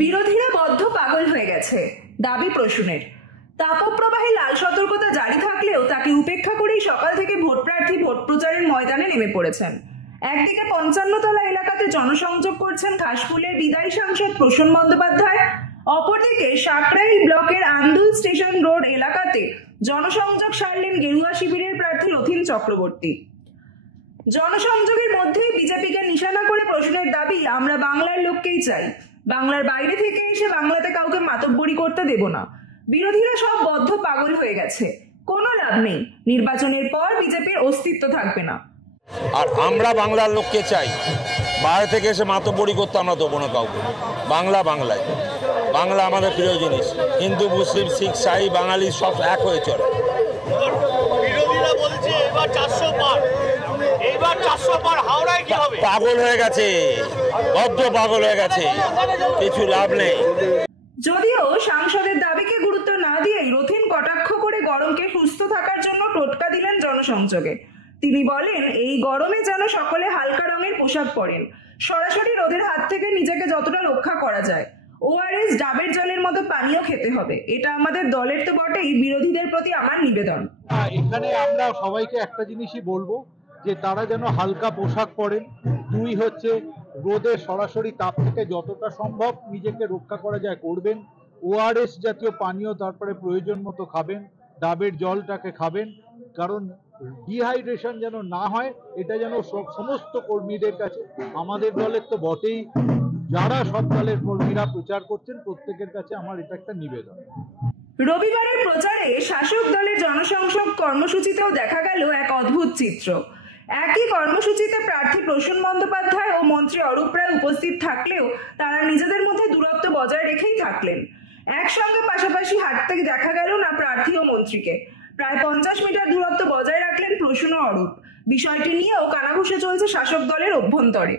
বিরোধীরা বদ্ধ পাগল হয়ে গেছে, দাবি প্রসূনের। তাপপ্রবাহে লাল সতর্কতা জারি থাকলেও তাকে উপেক্ষা করেই সকাল থেকে ভোট প্রার্থী ভোট প্রচারের ময়দানে নেমে পড়েছেন। একদিকে 55 তলা এলাকাতে জনসংযোগ করছেন ঘাসফুলের বিদায়ী সাংসদ প্রসূন বন্দ্যোপাধ্যায়, অপরদিকে সাকরাইল ব্লকের আন্দুল স্টেশন রোড এলাকাতে জনসংযোগ সারলেন গেরুয়া শিবিরের প্রার্থী রথীন চক্রবর্তী। জনসংযোগের মধ্যেই বিজেপিকে নিশানা করে প্রসূনের দাবি, আমরা বাংলার লোককেই চাই, বাংলার বাইরে থেকে এসে বাংলাতে কাউকে মাতব্বরি করতে দেব না। বিরোধীরা সব বদ্ধ পাগল হয়ে গেছে, কোনো লাভ নেই, নির্বাচনের পর বিজেপির অস্তিত্ব থাকবে না। আর আমরা বাংলার লোককে চাই, বাইরে থেকে এসে মাতব্বরি করতে আমরা দেবো না কাউকে। বাংলা বাংলায়, বাংলা আমাদের প্রিয় জিনিস। হিন্দু, মুসলিম, শিখ, শাহী, বাঙালি সব এক হয়ে চলে। বিরোধীরা বলছে এবার 400 পার, এইবার 400 পার হাওড়ায় কি হবে? পাগল হয়ে গেছে, বদ্ধ পাগল হয়ে গেছে, কিছু লাভ নেই। যদিও সাংসদের দাবিকে গুরুত্ব না দিয়েই রথীন কটাক্ষ করে গরমকে সুস্থ থাকার জন্য টোটকা দিলেন জনসংযোগে। তিনি বলেন, এই গরমে যেন সকলে হালকা রঙের পোশাক পরেন, সরাসরি রোদের হাত থেকে নিজেকে যতটা রক্ষা করা যায়। ওআরএস, ডাবের জলের মতো পানীয় খেতে হবে, এটা আমাদের দলের তো বটেই, বিরোধীদের প্রতি আমার নিবেদন। এখানে আমরা সবাইকে একটা জিনিসই বলবো যে তারা যেন হালকা পোশাক পরেন। দুই হচ্ছে, রোদের সরাসরি তাপ থেকে যতটা সম্ভব নিজেকে রক্ষা করা যায় করবেন। ওআরএস জাতীয় পানীয় তারপরে প্রয়োজন মতো খাবেন, ডাবের জলটাকে খাবেন, কারণ ডিহাইড্রেশন যেন না হয়, এটা যেন সমস্ত কর্মীদের কাছে, আমাদের দলের তো বটেই, যারা সব দলের কর্মীরা প্রচার করছেন প্রত্যেকের কাছে আমার এটা একটা নিবেদন। রবিবারের প্রচারে শাসক দলের জনসংযোগ কর্মসূচিতেও দেখা গেল এক অদ্ভুত চিত্র। একই কর্মসূচিতে প্রার্থী প্রসূন বন্দ্যোপাধ্যায় ও মন্ত্রী অরূপ রায় উপস্থিত থাকলেও তারা নিজেদের মধ্যে দূরত্ব বজায় রেখেই থাকলেন। একসঙ্গে পাশাপাশি হাঁটতে দেখা গেল না প্রার্থী ও মন্ত্রীকে। প্রায় 50 মিটার দূরত্ব বজায় রাখলেন প্রসূন ও অরূপ। বিষয়টি নিয়েও কানাঘুষা চলছে শাসক দলের অভ্যন্তরে।